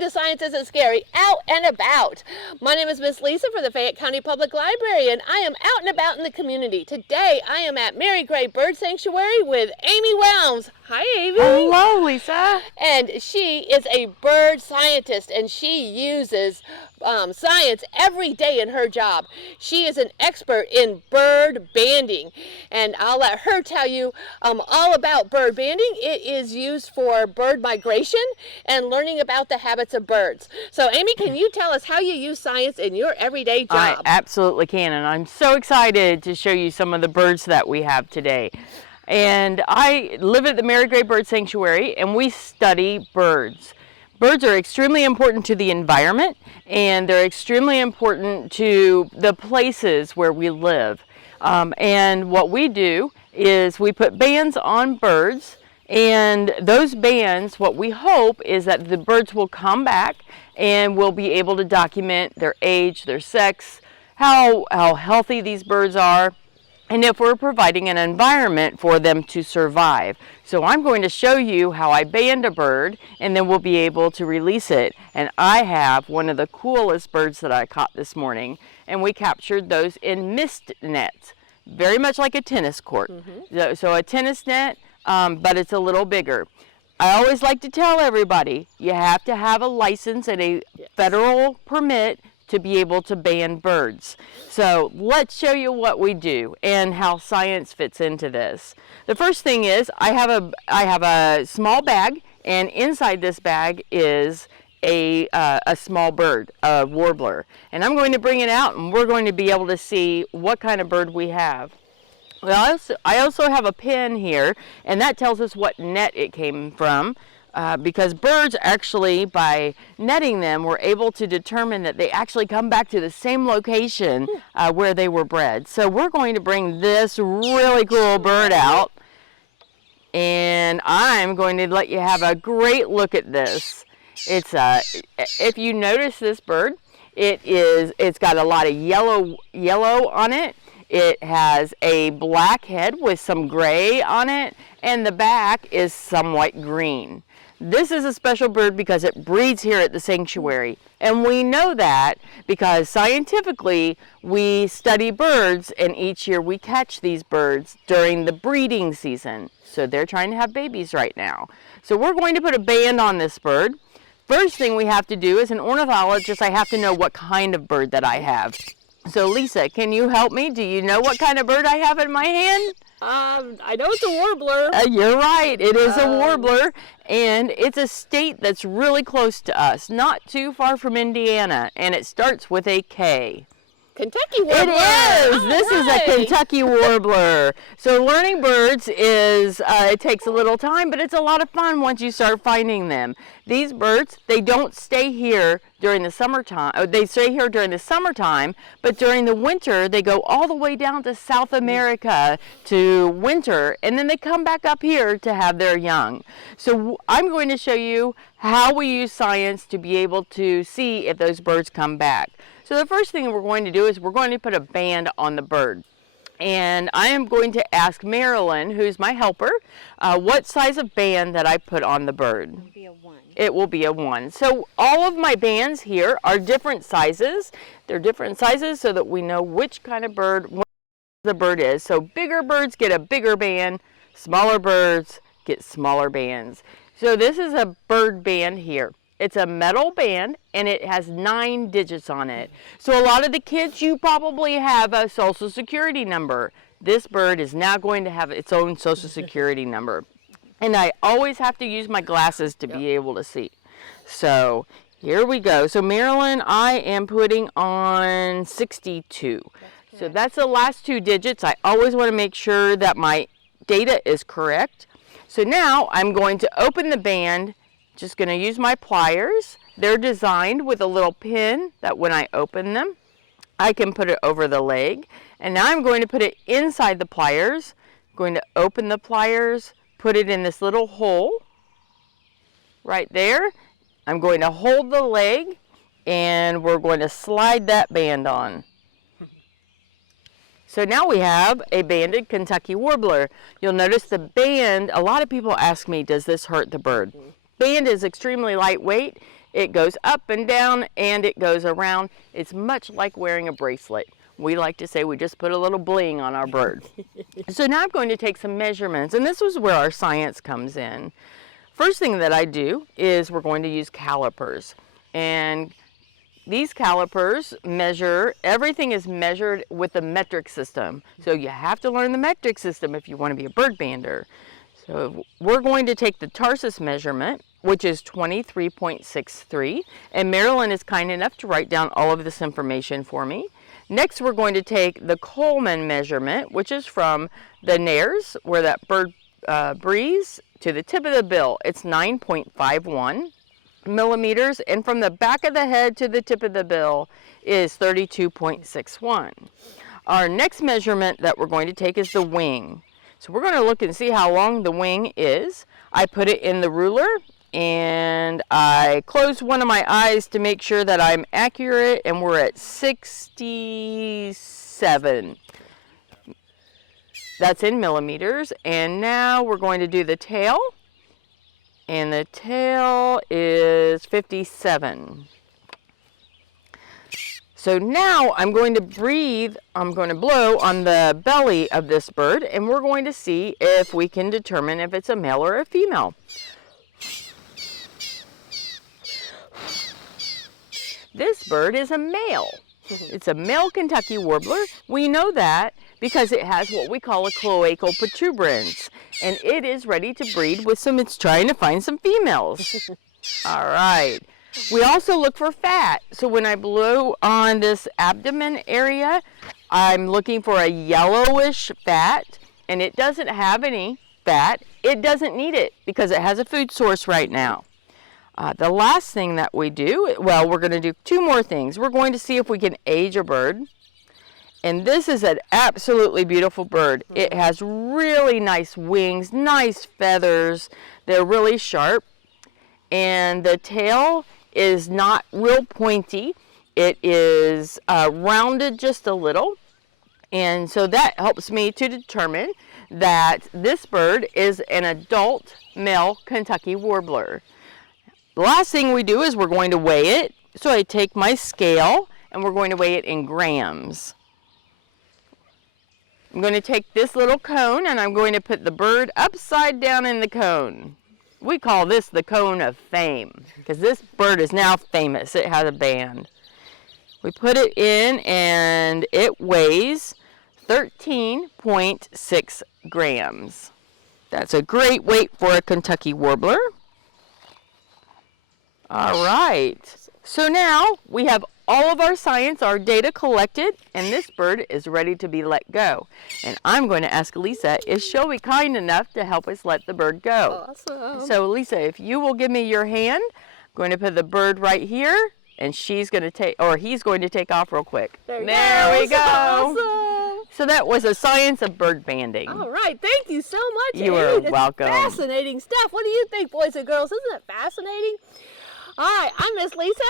welcome to Science Isn't Scary, Out and About. My name is Miss Lisa for the Fayette County Public Library, and I am out and about in the community. Today, I am at Mary Gray Bird Sanctuary with Amy Wells. Hi, Amy. Hello, Lisa. And she is a bird scientist, and she uses science every day in her job. She is an expert in bird banding, and I'll let her tell you all about bird banding. It is used for bird migration and learning about the habits of birds. So Amy, can you tell us how you use science in your everyday job? I absolutely can, and I'm so excited to show you some of the birds that we have today. And I live at the Mary Gray Bird Sanctuary, and we study birds. Birds are extremely important to the environment, and they're extremely important to the places where we live. And what we do is we put bands on birds, and those bands, what we hope is that the birds will come back and we'll be able to document their age, their sex, how healthy these birds are, and if we're providing an environment for them to survive. So I'm going to show you how I band a bird, and then we'll be able to release it. And I have one of the coolest birds that I caught this morning, and we captured those in mist nets, very much like a tennis court. So a tennis net, but it's a little bigger. I always like to tell everybody, you have to have a license and a federal permit to be able to band birds. So let's show you what we do and how science fits into this. The first thing is I have a small bag, and inside this bag is a small bird, a warbler. And I'm going to bring it out, and we're going to be able to see what kind of bird we have. Well, I also have a pin here, and that tells us what net it came from. Because birds actually, by netting them, we're able to determine that they actually come back to the same location where they were bred. So we're going to bring this really cool bird out, and I'm going to let you have a great look at this. It's if you notice this bird, it's got a lot of yellow on it. It has a black head with some gray on it, and the back is somewhat green. This is a special bird because it breeds here at the sanctuary. And we know that because scientifically we study birds, and each year we catch these birds during the breeding season. So they're trying to have babies right now. So we're going to put a band on this bird. First thing we have to do, as an ornithologist, I have to know what kind of bird that I have. So Lisa, can you help me? Do you know what kind of bird I have in my hand? I know it's a warbler. You're right, it is a warbler, and it's a state that's really close to us, not too far from Indiana, and it starts with a K. Kentucky warbler. It is! This is a Kentucky warbler. So learning birds is, it takes a little time, but it's a lot of fun once you start finding them. These birds, they don't stay here during the summertime. They stay here during the summertime, but during the winter, they go all the way down to South America to winter, and then they come back up here to have their young. So I'm going to show you how we use science to be able to see if those birds come back. So the first thing we're going to do is we're going to put a band on the bird. And I am going to ask Marilyn, who's my helper, what size of band that I put on the bird. It will be a 1. It will be a 1. So all of my bands here are different sizes. They're different sizes so that we know which kind of bird the bird is. So bigger birds get a bigger band, smaller birds get smaller bands. So this is a bird band here. It's a metal band, and it has 9 digits on it. So a lot of the kids, you probably have a social security number. This bird is now going to have its own social security number. And I always have to use my glasses to be able to see. So here we go. So Marilyn, I am putting on 62. So that's the last 2 digits. I always want to make sure that my data is correct. So now I'm going to open the band. Just going to use my pliers. They're designed with a little pin that when I open them, I can put it over the leg. And now I'm going to put it inside the pliers. I'm going to open the pliers, put it in this little hole right there. I'm going to hold the leg, and we're going to slide that band on. So now we have a banded Kentucky warbler. You'll notice the band, a lot of people ask me, does this hurt the bird? Band is extremely lightweight. It goes up and down and it goes around. It's much like wearing a bracelet. We like to say we just put a little bling on our bird. So now I'm going to take some measurements, and this is where our science comes in. First thing that I do is we're going to use calipers. And these calipers measure, everything is measured with the metric system. So you have to learn the metric system if you want to be a bird bander. So we're going to take the tarsus measurement, which is 23.63, and Marilyn is kind enough to write down all of this information for me. Next, we're going to take the Coleman measurement, which is from the nares, where that bird breathes, to the tip of the bill. It's 9.51 millimeters, and from the back of the head to the tip of the bill is 32.61. Our next measurement that we're going to take is the wing. So we're going to look and see how long the wing is. I put it in the ruler, and I closed one of my eyes to make sure that I'm accurate, and we're at 67. That's in millimeters. And now we're going to do the tail, and the tail is 57. So now I'm going to breathe, I'm going to blow on the belly of this bird, and we're going to see if we can determine if it's a male or a female. This bird is a male. It's a male Kentucky warbler. We know that because it has what we call a cloacal protuberance, and it is ready to breed with some, it's trying to find some females. All right. We also look for fat. So when I blow on this abdomen area, I'm looking for a yellowish fat, and it doesn't have any fat. It doesn't need it because it has a food source right now. The last thing that we do, well, we're going to do two more things. We're going to see if we can age a bird. And this is an absolutely beautiful bird. It has really nice wings, nice feathers. They're really sharp. And the tail is not real pointy. It is rounded just a little. And so that helps me to determine that this bird is an adult male Kentucky warbler. The last thing we do is we're going to weigh it. So I take my scale and we're going to weigh it in grams. I'm going to take this little cone and I'm going to put the bird upside down in the cone. We call this the cone of fame because this bird is now famous. It has a band. We put it in and it weighs 13.6 grams. That's a great weight for a Kentucky warbler. All right. So now we have all of our science, our data collected, and this bird is ready to be let go. And I'm going to ask Lisa if she'll be kind enough to help us let the bird go. Awesome. So Lisa, if you will give me your hand, I'm going to put the bird right here, and she's going to take, or he's going to take off real quick. There we go. Awesome. So that was a science of bird banding. All right. Thank you so much. You are Amy. welcome. Fascinating stuff. What do you think, boys and girls? Isn't it fascinating? All right. I'm Miss Lisa.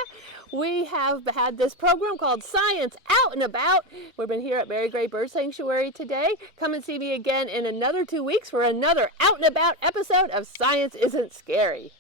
We have had this program called Science Out and About. We've been here at Mary Gray Bird Sanctuary today. Come and see me again in another 2 weeks for another Out and About episode of Science Isn't Scary.